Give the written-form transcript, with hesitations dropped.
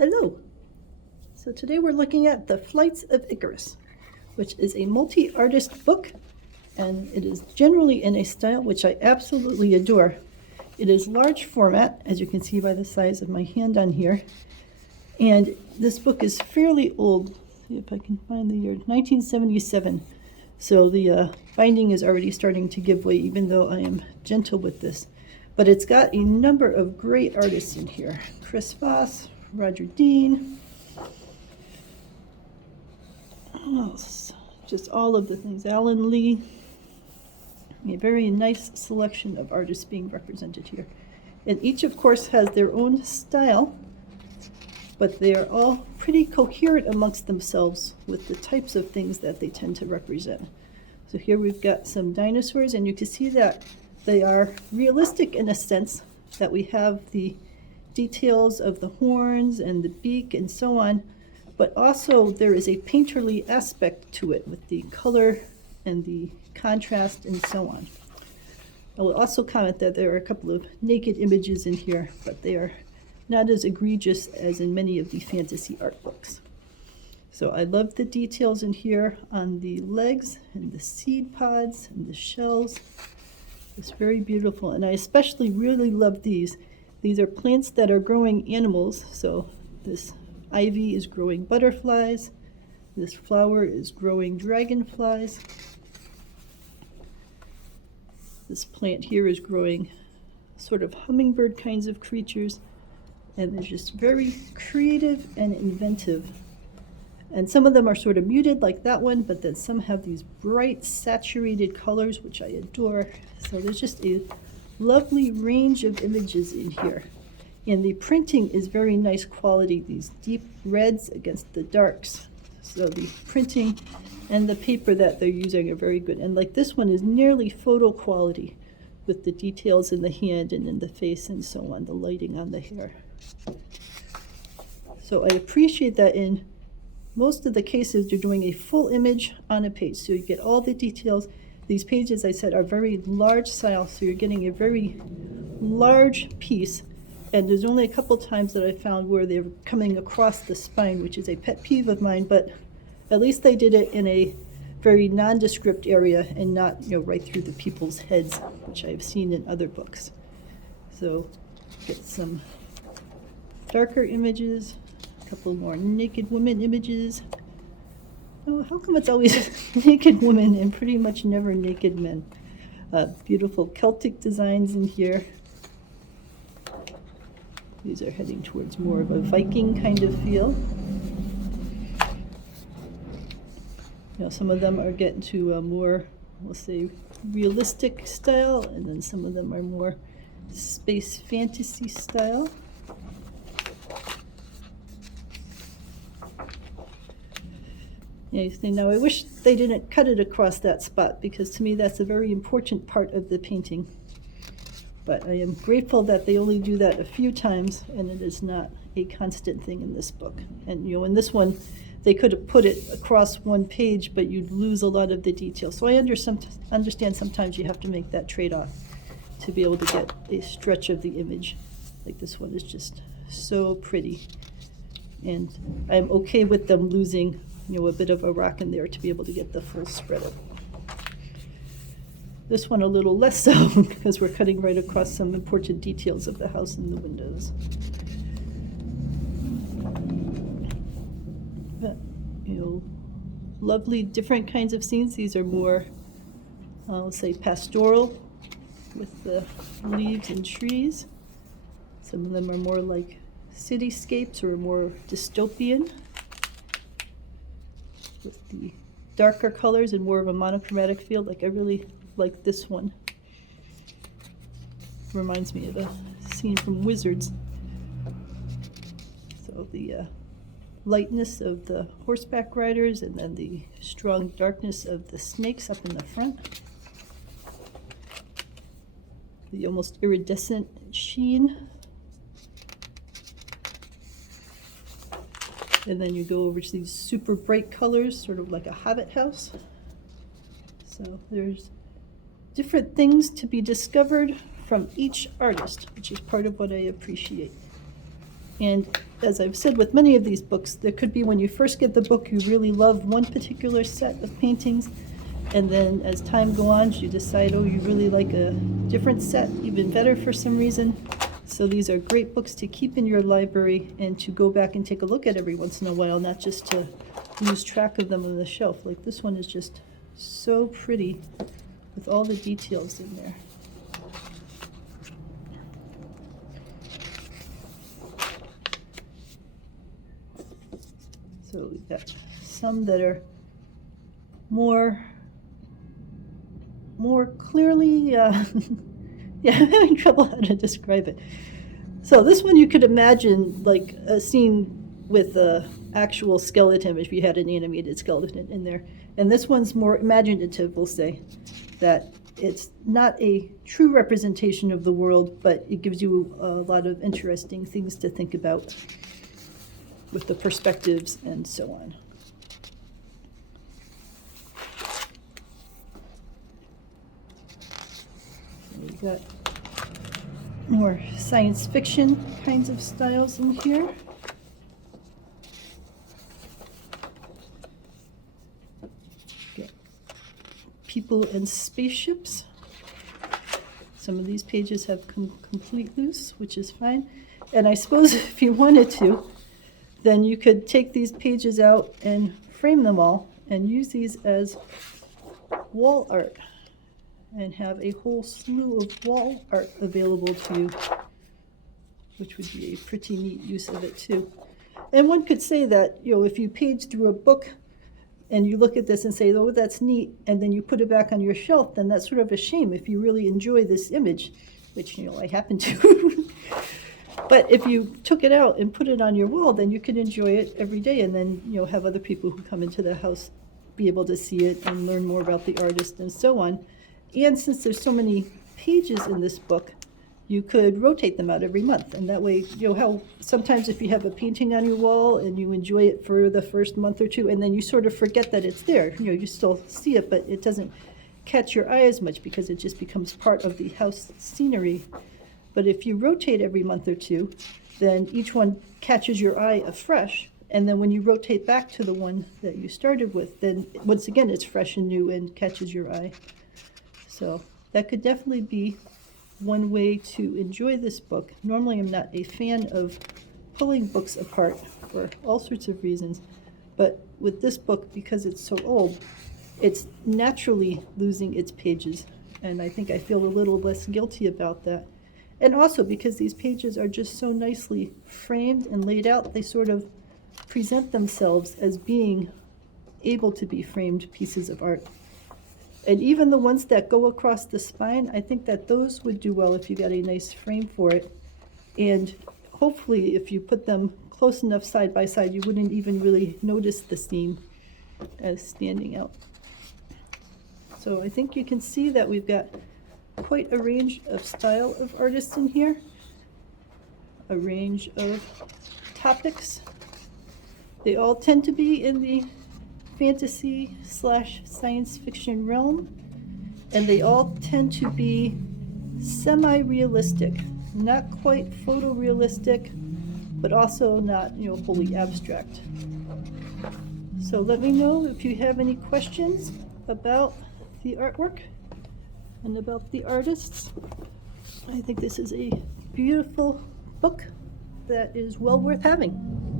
Hello! So today we're looking at the Flights of Icarus, which is a multi-artist book, and it is generally in a style which I absolutely adore. It is large format, as you can see by the size of my hand on here, and this book is fairly old. Let's see if I can find the year, 1977. So the binding is already starting to give way, even though I am gentle with this. But it's got a number of great artists in here. Chris Foss, Roger Dean, just all of the things, Alan Lee. A very nice selection of artists being represented here. And each, of course, has their own style, but they are all pretty coherent amongst themselves with the types of things that they tend to represent. So here we've got some dinosaurs, and you can see that they are realistic in a sense, that we have the details of the horns and the beak and so on, but also there is a painterly aspect to it with the color and the contrast and so on. I will also comment that there are a couple of naked images in here, but they are not as egregious as in many of the fantasy art books. So I love the details in here on the legs and the seed pods and the shells. It's very beautiful, and I especially really love these. These are plants that are growing animals, so this ivy is growing butterflies, this flower is growing dragonflies, this plant here is growing sort of hummingbird kinds of creatures, and they're just very creative and inventive. And some of them are sort of muted like that one, but then some have these bright saturated colors, which I adore. So there's just a lovely range of images in here. And the printing is very nice quality, these deep reds against the darks. So the printing and the paper that they're using are very good. And like this one is nearly photo quality with the details in the hand and in the face and so on, the lighting on the hair. So I appreciate that in most of the cases you're doing a full image on a page, so you get all the details. These pages, I said, are very large style, so you're getting a very large piece, and there's only a couple times that I found where they're coming across the spine, which is a pet peeve of mine, but at least they did it in a very nondescript area and not, right through the people's heads, which I've seen in other books. So get some darker images, a couple more naked women images. Oh, how come it's always naked women and pretty much never naked men? Beautiful Celtic designs in here. These are heading towards more of a Viking kind of feel. Some of them are getting to a more, we'll say, realistic style, and then some of them are more space fantasy style. Now I wish they didn't cut it across that spot, because to me that's a very important part of the painting. But I am grateful that they only do that a few times, and it is not a constant thing in this book. And in this one, they could have put it across one page, but you'd lose a lot of the detail. So I understand sometimes you have to make that trade-off to be able to get a stretch of the image. Like this one is just so pretty. And I'm okay with them losing a bit of a rock in there to be able to get the full spread of it. This one a little less so, because we're cutting right across some important details of the house and the windows. But, lovely different kinds of scenes. These are more, let's say, pastoral with the leaves and trees. Some of them are more like cityscapes or more dystopian, with the darker colors and more of a monochromatic feel. Like I really like this one. Reminds me of a scene from Wizards. So the lightness of the horseback riders, and then the strong darkness of the snakes up in the front. The almost iridescent sheen. And then you go over to these super bright colors, sort of like a hobbit house. So there's different things to be discovered from each artist, which is part of what I appreciate. And as I've said with many of these books, there could be when you first get the book, you really love one particular set of paintings, and then as time goes on, you decide, oh, you really like a different set, even better for some reason. So these are great books to keep in your library and to go back and take a look at every once in a while, not just to lose track of them on the shelf. Like this one is just so pretty with all the details in there. So we've got some that are more clearly, yeah, I'm having trouble how to describe it. So this one you could imagine like a scene with a actual skeleton if you had an animated skeleton in there. And this one's more imaginative, we'll say, that it's not a true representation of the world, but it gives you a lot of interesting things to think about with the perspectives and so on. We've got more science fiction kinds of styles in here. Got people and spaceships. Some of these pages have complete loose, which is fine. And I suppose if you wanted to, then you could take these pages out and frame them all and use these as wall art and have a whole slew of wall art available to you, which would be a pretty neat use of it too. And one could say that, you know, if you page through a book and you look at this and say, oh, that's neat, and then you put it back on your shelf, then that's sort of a shame if you really enjoy this image, which, you know, I happen to. But if you took it out and put it on your wall, then you could enjoy it every day, and then, you know, have other people who come into the house be able to see it and learn more about the artist and so on. And since there's so many pages in this book, you could rotate them out every month. And that way, you know, how sometimes if you have a painting on your wall and you enjoy it for the first month or two, and then you sort of forget that it's there, you know, you still see it, but it doesn't catch your eye as much because it just becomes part of the house scenery. But if you rotate every month or two, then each one catches your eye afresh. And then when you rotate back to the one that you started with, then once again, it's fresh and new and catches your eye. So that could definitely be one way to enjoy this book. Normally I'm not a fan of pulling books apart for all sorts of reasons, but with this book, because it's so old, it's naturally losing its pages. And I think I feel a little less guilty about that. And also because these pages are just so nicely framed and laid out, they sort of present themselves as being able to be framed pieces of art. And even the ones that go across the spine, I think that those would do well if you got a nice frame for it. And hopefully if you put them close enough side by side, you wouldn't even really notice the seam as standing out. So I think you can see that we've got quite a range of style of artists in here, a range of topics. They all tend to be in the fantasy / science fiction realm, and they all tend to be semi-realistic, not quite photorealistic, but also not, you know, wholly abstract. So let me know if you have any questions about the artwork and about the artists. I think this is a beautiful book that is well worth having.